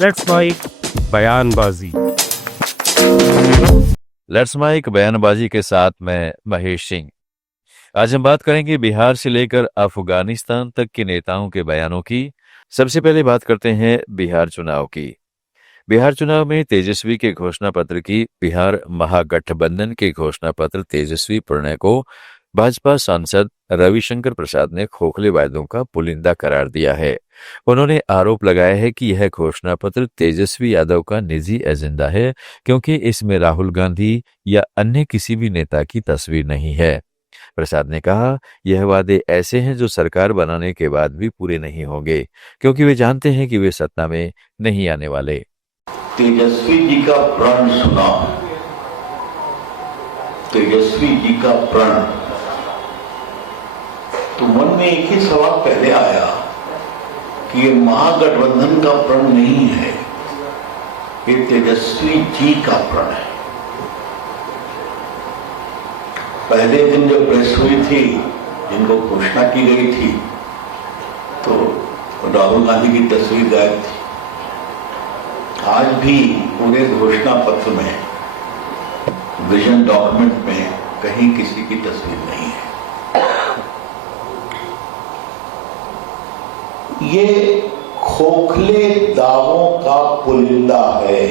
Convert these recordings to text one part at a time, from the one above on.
Let's mic बयानबाजी। Let's mic बयानबाजी के साथ मैं महेश सिंह। आज हम बात करेंगे बिहार से लेकर अफगानिस्तान तक के नेताओं के बयानों की। सबसे पहले बात करते हैं बिहार चुनाव की। बिहार चुनाव में तेजस्वी के घोषणा पत्र की बिहार महागठबंधन के घोषणा पत्र तेजस्वी प्रणय को भाजपा सांसद रविशंकर प्रसाद ने खोखले वायदों का पुलिंदा करार दिया है। उन्होंने आरोप लगाया है कि यह घोषणा पत्र तेजस्वी यादव का निजी एजेंडा है, क्योंकि इसमें राहुल गांधी या अन्य किसी भी नेता की तस्वीर नहीं है। प्रसाद ने कहा, यह वादे ऐसे हैं जो सरकार बनाने के बाद भी पूरे नहीं होंगे, क्योंकि वे जानते हैं कि वे सत्ता में नहीं आने वाले। तेजस्वी जी का प्रण सुना, तेजस्वी जी का प्रण, तो मन में एक ही सवाल पहले आया कि ये महागठबंधन का प्रण नहीं है, ये तेजस्वी जी का प्रण है। पहले दिन जब प्रेस हुई थी, जिनको घोषणा की गई थी, तो राहुल गांधी की तस्वीर गायब थी। आज भी पूरे घोषणा पत्र में, विजन डॉक्यूमेंट में कहीं किसी की तस्वीर नहीं है। ये खोखले दावों का पुलिंदा है,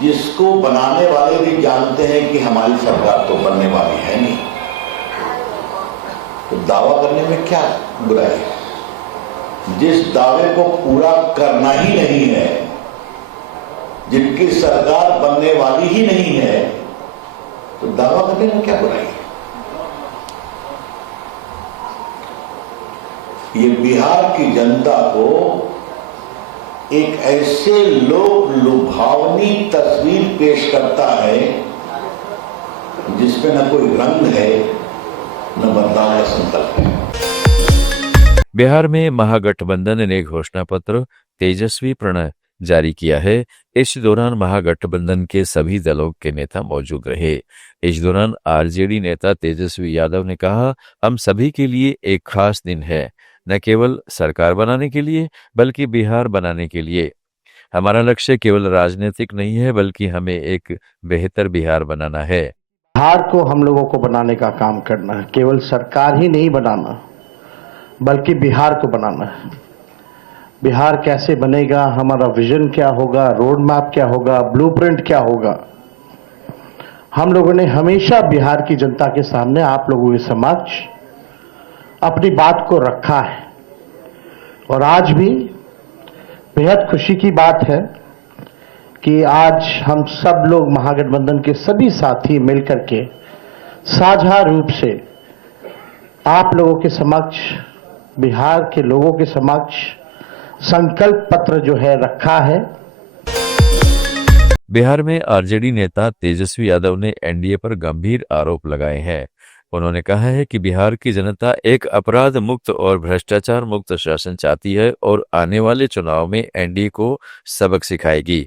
जिसको बनाने वाले भी जानते हैं कि हमारी सरकार तो बनने वाली है नहीं, तो दावा करने में क्या बुराई है। जिस दावे को पूरा करना ही नहीं है, जिनकी सरकार बनने वाली ही नहीं है, तो दावा करने में क्या बुराई है। ये बिहार की जनता को एक ऐसे लोक लुभावनी तस्वीर पेश करता है जिसमें न कोई रंग है, न बदलाव का संकल्प है। बिहार में महागठबंधन ने घोषणा पत्र तेजस्वी प्रणय जारी किया है। इस दौरान महागठबंधन के सभी दलों के नेता मौजूद रहे। इस दौरान आरजेडी नेता तेजस्वी यादव ने कहा, हम सभी के लिए एक खास दिन है, न केवल सरकार बनाने के लिए बल्कि बिहार बनाने के लिए। हमारा लक्ष्य केवल राजनीतिक नहीं है, बल्कि हमें एक बेहतर बिहार बनाना है। बिहार को हम लोगों को बनाने का काम करना है, केवल सरकार ही नहीं बनाना बल्कि बिहार को बनाना है। बिहार कैसे बनेगा, हमारा विजन क्या होगा, रोड मैप क्या होगा, ब्लूप्रिंट क्या होगा, हम लोगों ने हमेशा बिहार की जनता के सामने, आप लोगों के समक्ष अपनी बात को रखा है। और आज भी बेहद खुशी की बात है कि आज हम सब लोग महागठबंधन के सभी साथी मिलकर के साझा रूप से आप लोगों के समक्ष, बिहार के लोगों के समक्ष संकल्प पत्र जो है रखा है। बिहार में आरजेडी नेता तेजस्वी यादव ने एनडीए पर गंभीर आरोप लगाए हैं। उन्होंने कहा है कि बिहार की जनता एक अपराध मुक्त और भ्रष्टाचार मुक्त शासन चाहती है और आने वाले चुनाव में एनडीए को सबक सिखाएगी।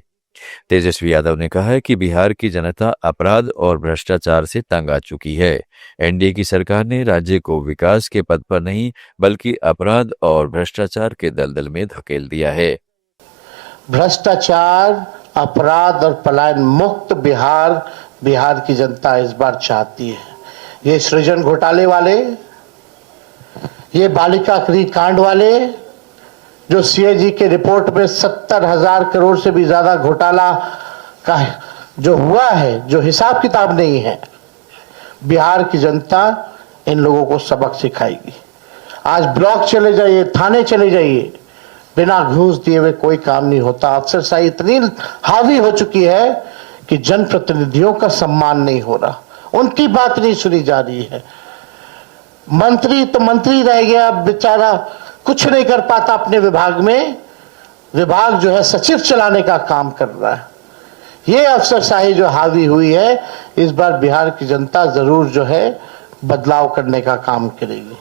तेजस्वी यादव ने कहा है कि बिहार की जनता अपराध और भ्रष्टाचार से तंग आ चुकी है। एनडीए की सरकार ने राज्य को विकास के पथ पर नहीं बल्कि अपराध और भ्रष्टाचार के दलदल में धकेल दिया है। भ्रष्टाचार, अपराध और पलायन मुक्त बिहार की जनता इस बार चाहती है। ये सृजन घोटाले वाले, ये बालिका गृह कांड वाले, जो सीएजी के रिपोर्ट में 70,000 करोड़ से भी ज्यादा घोटाला का जो हुआ है, जो हिसाब किताब नहीं है, बिहार की जनता इन लोगों को सबक सिखाएगी। आज ब्लॉक चले जाइए, थाने चले जाइए, बिना घूस दिए हुए कोई काम नहीं होता। अफसरशाही इतनी हावी हो चुकी है कि जनप्रतिनिधियों का सम्मान नहीं हो रहा, उनकी बात नहीं सुनी जा रही है। मंत्री तो मंत्री रह गया, बेचारा कुछ नहीं कर पाता अपने विभाग में, विभाग जो है सचिव चलाने का काम कर रहा है। ये अफसरशाही जो हावी हुई है, इस बार बिहार की जनता जरूर जो है बदलाव करने का काम करेगी।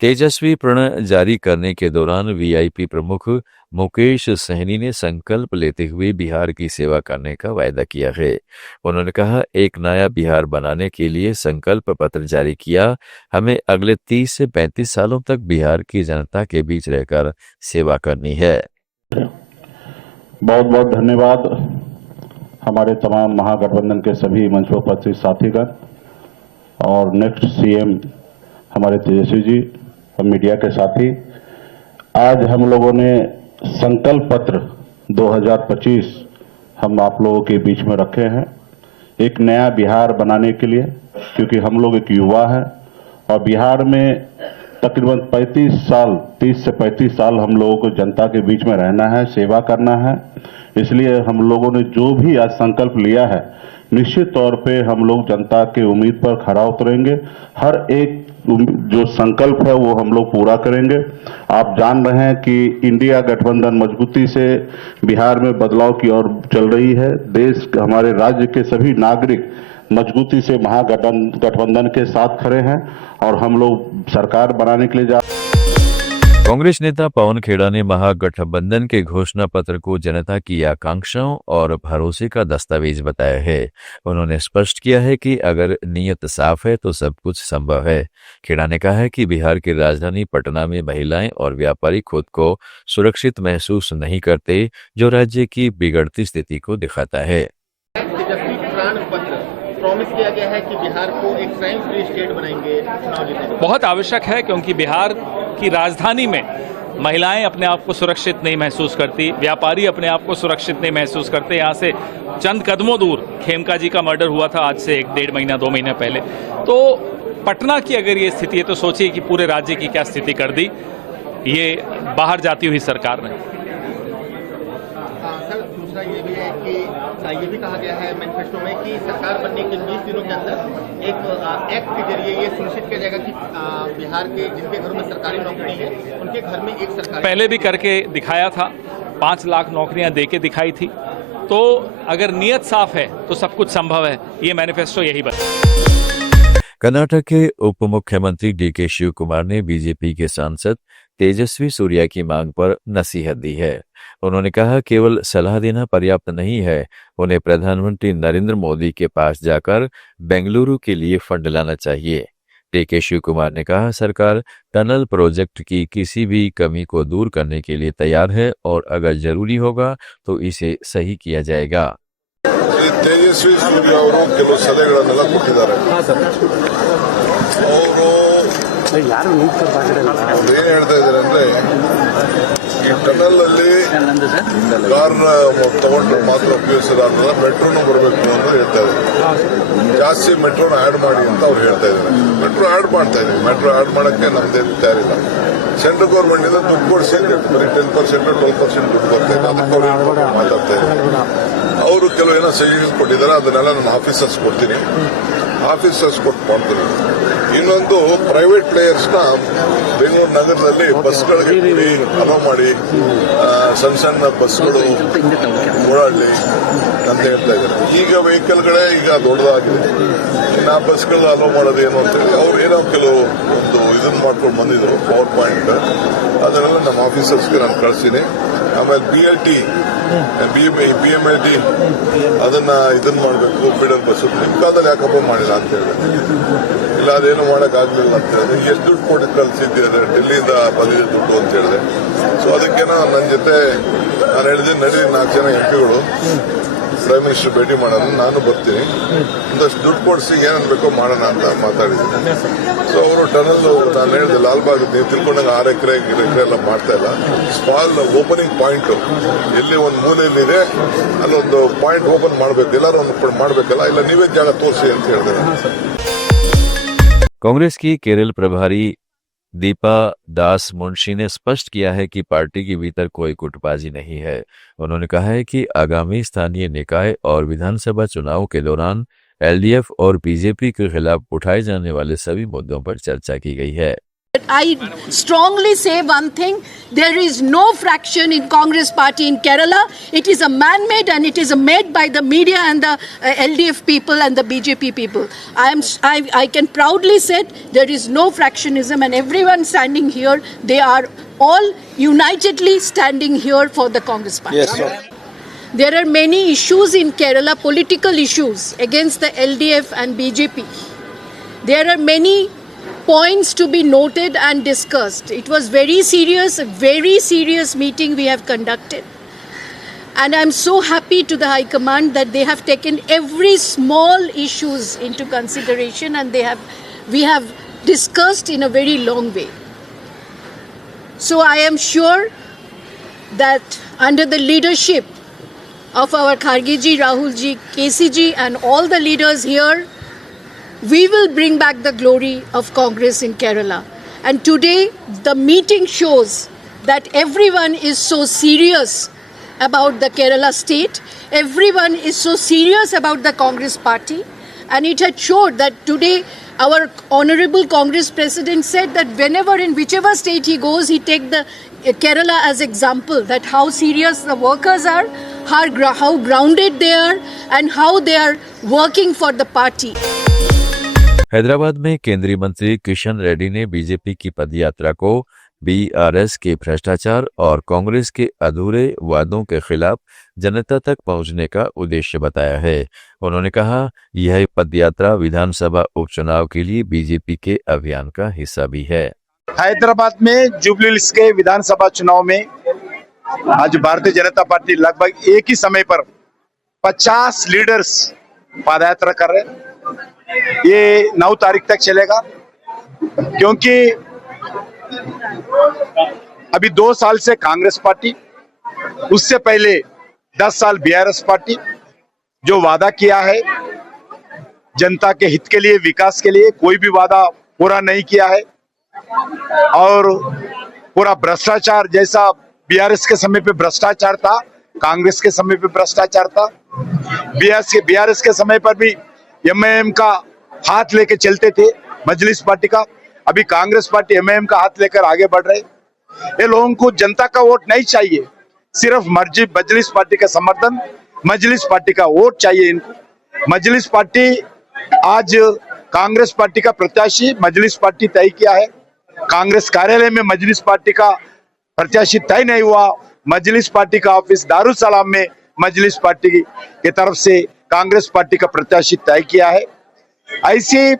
तेजस्वी प्रण जारी करने के दौरान वीआईपी प्रमुख मुकेश सहनी ने संकल्प लेते हुए बिहार की सेवा करने का वायदा किया है। उन्होंने कहा, एक नया बिहार बनाने के लिए संकल्प पत्र जारी किया। हमें अगले 30 से 35 सालों तक बिहार की जनता के बीच रहकर सेवा करनी है। बहुत बहुत धन्यवाद हमारे तमाम महागठबंधन के सभी मंच पर उपस्थित साथीगण और नेक्स्ट सीएम हमारे तेजस्वी जी और मीडिया के साथी। आज हम लोगों ने संकल्प पत्र 2025 हम आप लोगों के बीच में रखे हैं एक नया बिहार बनाने के लिए, क्योंकि हम लोग एक युवा हैं और बिहार में तकरीबन 30 से 35 साल हम लोगों को जनता के बीच में रहना है, सेवा करना है। इसलिए हम लोगों ने जो भी आज संकल्प लिया है, निश्चित तौर पे हम लोग जनता के उम्मीद पर खरा उतरेंगे। हर एक जो संकल्प है वो हम लोग पूरा करेंगे। आप जान रहे हैं कि इंडिया गठबंधन मजबूती से बिहार में बदलाव की ओर चल रही है। देश हमारे राज्य के सभी नागरिक मजबूती से महागठबंधन के साथ खड़े हैं और हम लोग सरकार बनाने के लिए जा। कांग्रेस नेता पवन खेड़ा ने महागठबंधन के घोषणा पत्र को जनता की आकांक्षाओं और भरोसे का दस्तावेज बताया है। उन्होंने स्पष्ट किया है कि अगर नीयत साफ है तो सब कुछ संभव है। खेड़ा ने कहा है कि बिहार की राजधानी पटना में महिलाएं और व्यापारी खुद को सुरक्षित महसूस नहीं करते, जो राज्य की बिगड़ती स्थिति को दिखाता है। प्रॉमिस किया गया है कि बिहार को एक क्राइम फ्री स्टेट बनाएंगे, चुनाव जीतेंगे। बहुत आवश्यक है, क्योंकि बिहार की राजधानी में महिलाएं अपने आप को सुरक्षित नहीं महसूस करती, व्यापारी अपने आप को सुरक्षित नहीं महसूस करते। यहाँ से चंद कदमों दूर खेमका जी का मर्डर हुआ था, आज से 1-1.5 महीना 2 महीने पहले। तो पटना की अगर ये स्थिति है तो सोचिए कि पूरे राज्य की क्या स्थिति कर दी ये बाहर जाती हुई सरकार ने। सर, दूसरा ये भी है कि ये भी कहा गया है मैनिफेस्टो में कि सरकार बनने के 20 दिनों के अंदर एक एक्ट के जरिए ये सुनिश्चित किया जाएगा कि बिहार के जिनके घरों में सरकारी नौकरी है उनके घर में एक सरकारी, पहले भी करके दिखाया था, 5 लाख नौकरियां देके दिखाई थी। तो अगर नीयत साफ है तो सब कुछ संभव है, ये मैनिफेस्टो यही बता। कर्नाटक के उप मुख्यमंत्री डीके शिव कुमार ने बीजेपी के सांसद तेजस्वी सूर्या की मांग पर नसीहत दी है। उन्होंने कहा, केवल सलाह देना पर्याप्त नहीं है, उन्हें प्रधानमंत्री नरेंद्र मोदी के पास जाकर बेंगलुरु के लिए फंड लाना चाहिए। डीके शिव कुमार ने कहा, सरकार टनल प्रोजेक्ट की किसी भी कमी को दूर करने के लिए तैयार है और अगर जरूरी होगा तो इसे सही किया जाएगा। तेजस्वी सूर्य ಅವರು ಕೆಲವು ಸಲಹೆಗಳನ್ನೆಲ್ಲ ಕೊಟ್ಟಿದ್ದಾರೆ। ಅವರು ಏನು ಹೇಳ್ತಾ ಇದ್ದಾರೆ ಅಂದ್ರೆ, ಈ ಟನಲ್ ಅಲ್ಲಿ ಕಾರ್ ತಗೊಂಡು ಮಾತ್ರ ಉಪಯೋಗಿಸೋದಾದ್ಮೇಲೆ ಮೆಟ್ರೋನು ಬರಬೇಕು ಅಂತ ಹೇಳ್ತಾ ಇದ್ದಾರೆ। ಜಾಸ್ತಿ ಮೆಟ್ರೋನ ಆಡ್ ಮಾಡಿ ಅಂತ ಅವ್ರು ಹೇಳ್ತಾ ಇದ್ದಾರೆ। ಮೆಟ್ರೋ ಆಡ್ ಮಾಡ್ತಾ ಇದೀವಿ, ಮೆಟ್ರೋ ಆಡ್ ಮಾಡಕ್ಕೆ ನಮ್ದೇನು ತಯಾರಿಲ್ಲ। ಸೆಂಟ್ರಲ್ ಗೌರ್ಮೆಂಟ್ ಇಂದ ದುಡ್ಡು ಕೊಡಿಸಿ ಬರೀ 10% 12% ದುಡ್ಡು ಬರ್ತಾ ಇದೆ, ಅದಕ್ಕೆ ಅವ್ರು ಮಾತಾಡ್ತಾ ಇದ್ದಾರೆ। ಅವರು ಕೆಲವು ಏನೋ ಸಜೆಷನ್ ಕೊಟ್ಟಿದ್ದಾರೆ, ಅದನ್ನೆಲ್ಲ ನನ್ನ ಆಫೀಸರ್ಸ್ ಕೊಡ್ತೀನಿ, ಆಫೀಸರ್ಸ್ ಕೊಟ್ಟು ಮಾಡ್ತೀನಿ। ಇನ್ನೊಂದು ಪ್ರೈವೇಟ್ ಪ್ಲೇಯರ್ಸ್ನ ಬೆಂಗಳೂರು ನಗರದಲ್ಲಿ ಬಸ್ಗಳಿಗೆ ಕೂಡಿ ಅಲೋ ಮಾಡಿ ಸಣ್ಣ ಸಣ್ಣ ಬಸ್ಗಳು ಓಡಾಡಲಿ ಅಂತ ಹೇಳ್ತಾ ಇದ್ದಾರೆ। ಈಗ ವೆಹಿಕಲ್ಗಳೇ ಈಗ ದೊಡ್ಡದಾಗಿದೆ, ಇನ್ನು ಆ ಬಸ್ಗಳು ಅಲೋ ಮಾಡೋದು ಏನು ಅಂತೇಳಿ ಅವ್ರು ಏನೋ ಕೆಲವು ಒಂದು ಇದನ್ನ ಮಾಡ್ಕೊಂಡು ಬಂದಿದ್ರು, ಪವರ್ ಪಾಯಿಂಟ್, ಅದನ್ನೆಲ್ಲ ನಮ್ಮ ಆಫೀಸರ್ಸ್ಗೆ ನಾನು ಕಳಿಸ್ತೀನಿ। ಆಮೇಲೆ BMLT ಅದನ್ನ ಇದನ್ನ ಮಾಡಬೇಕು, ಫೀಡರ್ ಬಸ್ ನಿಮ್ಮ ಕಾಲದಲ್ಲಿ ಯಾಕಪ್ಪ ಮಾಡಿಲ್ಲ ಅಂತ ಹೇಳಿದ್ರೆ, ಇಲ್ಲ ಅದೇನು ಮಾಡೋಕ್ಕಾಗಲಿಲ್ಲ ಅಂತ ಹೇಳಿದ್ರೆ, ಎಷ್ಟು ದುಡ್ಡು ಕೊಟ್ಟು ಕಳಿಸಿದ್ದೀರ, ಡೆಲ್ಲಿಯಿಂದ ಬಂದಿದೆ ದುಡ್ಡು ಅಂತ ಹೇಳಿದೆ। ಸೊ ಅದಕ್ಕೇನೋ ನನ್ನ ಜೊತೆ ನಾನು ಹೇಳಿದೆ, ನಡಿ 4 ಜನ MP ಗಳು ಪ್ರೈಮ್ ಮಿನಿಸ್ಟರ್ ಭೇಟಿ ಮಾಡೋಣ, ನಾನು ಬರ್ತೀನಿ, ಒಂದಷ್ಟು ದುಡ್ಡು ಕೊಡಿಸಿ ಏನೇನು ಬೇಕೋ ಮಾಡೋಣ ಅಂತ ಮಾತಾಡಿದ್ದೀನಿ। ಸೊ ಅವರು ಟನಲ್, ನಾನು ಹೇಳಿದೆ ಲಾಲ್ಬಾಗ್ ನೀವು ತಿಳ್ಕೊಂಡಾಗ 6 ಎಕರೆ ಎಲ್ಲ ಮಾಡ್ತಾ ಇಲ್ಲ, ಸ್ಮಾಲ್ ಓಪನಿಂಗ್ ಪಾಯಿಂಟ್ ಎಲ್ಲಿ ಒಂದು ಮೂಲೆಯಲ್ಲಿದೆ ಅಲ್ಲೊಂದು ಪಾಯಿಂಟ್ ಓಪನ್ ಮಾಡಬೇಕು, ಎಲ್ಲರೂ ಒಂದು ಮಾಡಬೇಕಲ್ಲ, ಇಲ್ಲ ನೀವೇ ಜಾಗ ತೋರಿಸಿ ಅಂತ ಹೇಳಿದೆ। कांग्रेस की केरल प्रभारी दीपा दास मुंशी ने स्पष्ट किया है कि पार्टी के भीतर कोई गुटबाजी नहीं है। उन्होंने कहा है कि आगामी स्थानीय निकाय और विधानसभा चुनाव के दौरान LDF और बीजेपी के खिलाफ उठाए जाने वाले सभी मुद्दों पर चर्चा की गई है। I strongly say one thing, there is no fraction in Congress party in Kerala. It is a man-made and it is made by the media and the LDF people and the BJP people. I can proudly say there is no fractionism, and everyone standing here, they are all unitedly standing here for the Congress party. Yes, sir. There are many issues in Kerala, political issues against the LDF and BJP. There are many points to be noted and discussed. It was very serious meeting we have conducted. And I'm so happy to the High Command that they have taken every small issues into consideration, and we have discussed in a very long way. So I am sure that under the leadership of our Kharge ji, Rahul ji, KC ji and all the leaders here, we will bring back the glory of Congress in Kerala. And today, the meeting shows that everyone is so serious about the Kerala state. Everyone is so serious about the Congress party. And it had showed that today, our Honorable Congress President said that whenever, in whichever state he goes, he take the Kerala as example, that how serious the workers are, how grounded they are, and how they are working for the party. Hyderabad में केंद्रीय मंत्री किशन रेड्डी ने BJP की पदयात्रा को BRS के भ्रष्टाचार और कांग्रेस के अधूरे वादों के खिलाफ जनता तक पहुंचने का उद्देश्य बताया है। उन्होंने कहा, यह पदयात्रा विधानसभा उपचुनाव के लिए बीजेपी के अभियान का हिस्सा भी है। हैदराबाद में जुबली हिल्स के विधानसभा चुनाव में आज भारतीय जनता पार्टी लगभग एक ही समय पर 50 लीडर्स पदयात्रा कर रहे हैं। ये 9 तारीख तक चलेगा, क्योंकि अभी 2 साल से कांग्रेस पार्टी, उससे पहले 10 साल बीआरएस पार्टी जो वादा किया है जनता के हित के लिए, विकास के लिए, कोई भी वादा पूरा नहीं किया है। और पूरा भ्रष्टाचार, जैसा बीआरएस के समय पे भ्रष्टाचार था, कांग्रेस के समय पे भ्रष्टाचार था। बीआरएस के समय पर भी एमआईएम का हाथ लेके चलते थे, मजलिस पार्टी का। अभी कांग्रेस पार्टी एमआईएम का हाथ लेकर आगे बढ़ रहे। ये लोगों को जनता का वोट नहीं चाहिए, सिर्फ मजलिस पार्टी का समर्थन, मजलिस पार्टी का वोट चाहिए इनको। मजलिस पार्टी आज कांग्रेस पार्टी का प्रत्याशी मजलिस पार्टी तय किया है। कांग्रेस कार्यालय में मजलिस पार्टी का प्रत्याशी तय नहीं हुआ। मजलिस पार्टी का ऑफिस दारुसलाम में मजलिस पार्टी की तरफ से कांग्रेस पार्टी का प्रत्याशी तय किया है। ऐसी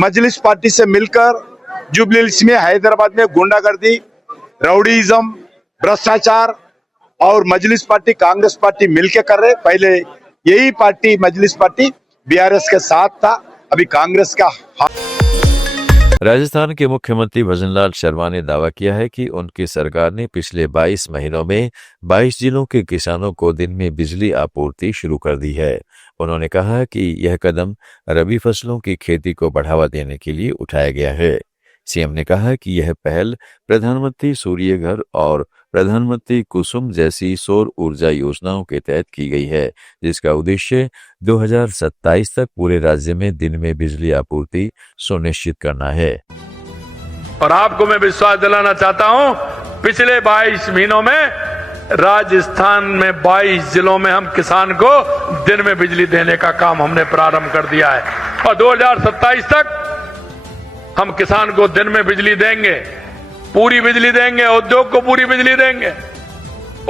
मजलिस पार्टी से मिलकर जुबली हिल्स में, हैदराबाद में गुंडागर्दी, राउडीइज्म, भ्रष्टाचार और मजलिस पार्टी, कांग्रेस पार्टी मिलकर कर रहे। पहले यही पार्टी मजलिस पार्टी बीआरएस के साथ था, अभी कांग्रेस का। राजस्थान के मुख्यमंत्री भजनलाल शर्मा ने दावा किया है कि उनकी सरकार ने पिछले 22 महीनों में 22 जिलों के किसानों को दिन में बिजली आपूर्ति शुरू कर दी है। उन्होंने कहा कि यह कदम रबी फसलों की खेती को बढ़ावा देने के लिए उठाया गया है। सीएम ने कहा कि यह पहल प्रधानमंत्री सूर्य घर और प्रधानमंत्री कुसुम जैसी सौर ऊर्जा योजनाओं के तहत की गई है, जिसका उद्देश्य 2027 तक पूरे राज्य में दिन में बिजली आपूर्ति सुनिश्चित करना है। और आपको मैं विश्वास दिलाना चाहता हूं, पिछले 22 महीनों में राजस्थान में 22 जिलों में हम किसान को दिन में बिजली देने का काम हमने प्रारंभ कर दिया है। और 2027 तक हम किसान को दिन में बिजली देंगे, पूरी बिजली देंगे, उद्योग को पूरी बिजली देंगे,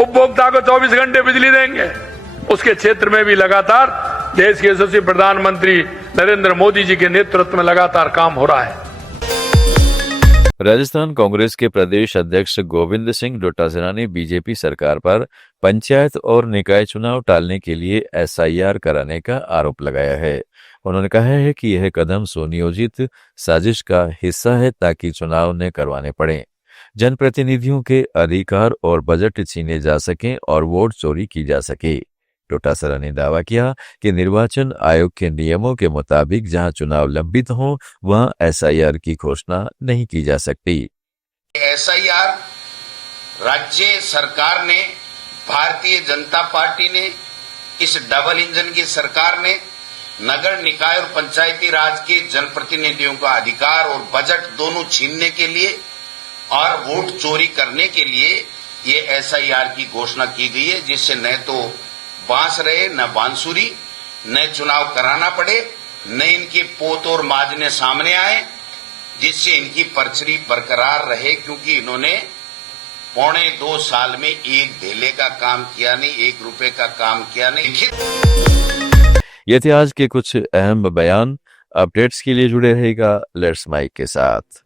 उपभोक्ता को 24 घंटे बिजली देंगे। उसके क्षेत्र में भी लगातार देश के यशस्वी प्रधानमंत्री नरेंद्र मोदी जी के नेतृत्व में लगातार काम हो रहा है। राजस्थान कांग्रेस के प्रदेश अध्यक्ष गोविंद सिंह डोटासरा ने बीजेपी सरकार पर पंचायत और निकाय चुनाव टालने के लिए एसआईआर कराने का आरोप लगाया है। उन्होंने कहा है कि यह कदम सुनियोजित साजिश का हिस्सा है ताकि चुनाव न करवाने पड़े, जनप्रतिनिधियों के अधिकार और बजट छीने जा सकें और वोट चोरी की जा सके। डोटासरा ने दावा किया कि निर्वाचन आयोग के नियमों के मुताबिक जहां चुनाव लंबित हों वहां एसआईआर की घोषणा नहीं की जा सकती। एसआईआर राज्य सरकार ने, भारतीय जनता पार्टी ने, इस डबल इंजन की सरकार ने नगर निकाय और पंचायती राज के जनप्रतिनिधियों का अधिकार और बजट दोनों छीनने के लिए और वोट चोरी करने के लिए ये एसआईआर की घोषणा की गई है, जिससे न तो बांस रहे न बांसुरी, न चुनाव कराना पड़े, न इनके पोत और माजने सामने आए, जिससे इनकी पर्चरी बरकरार रहे, क्योंकि इन्होंने 2.25 साल में एक धेले का काम किया नहीं, 1 रुपए का काम किया नहीं। ये थे आज के कुछ अहम बयान। अपडेट्स के लिए जुड़े रहेगा लेट्स माइक के साथ।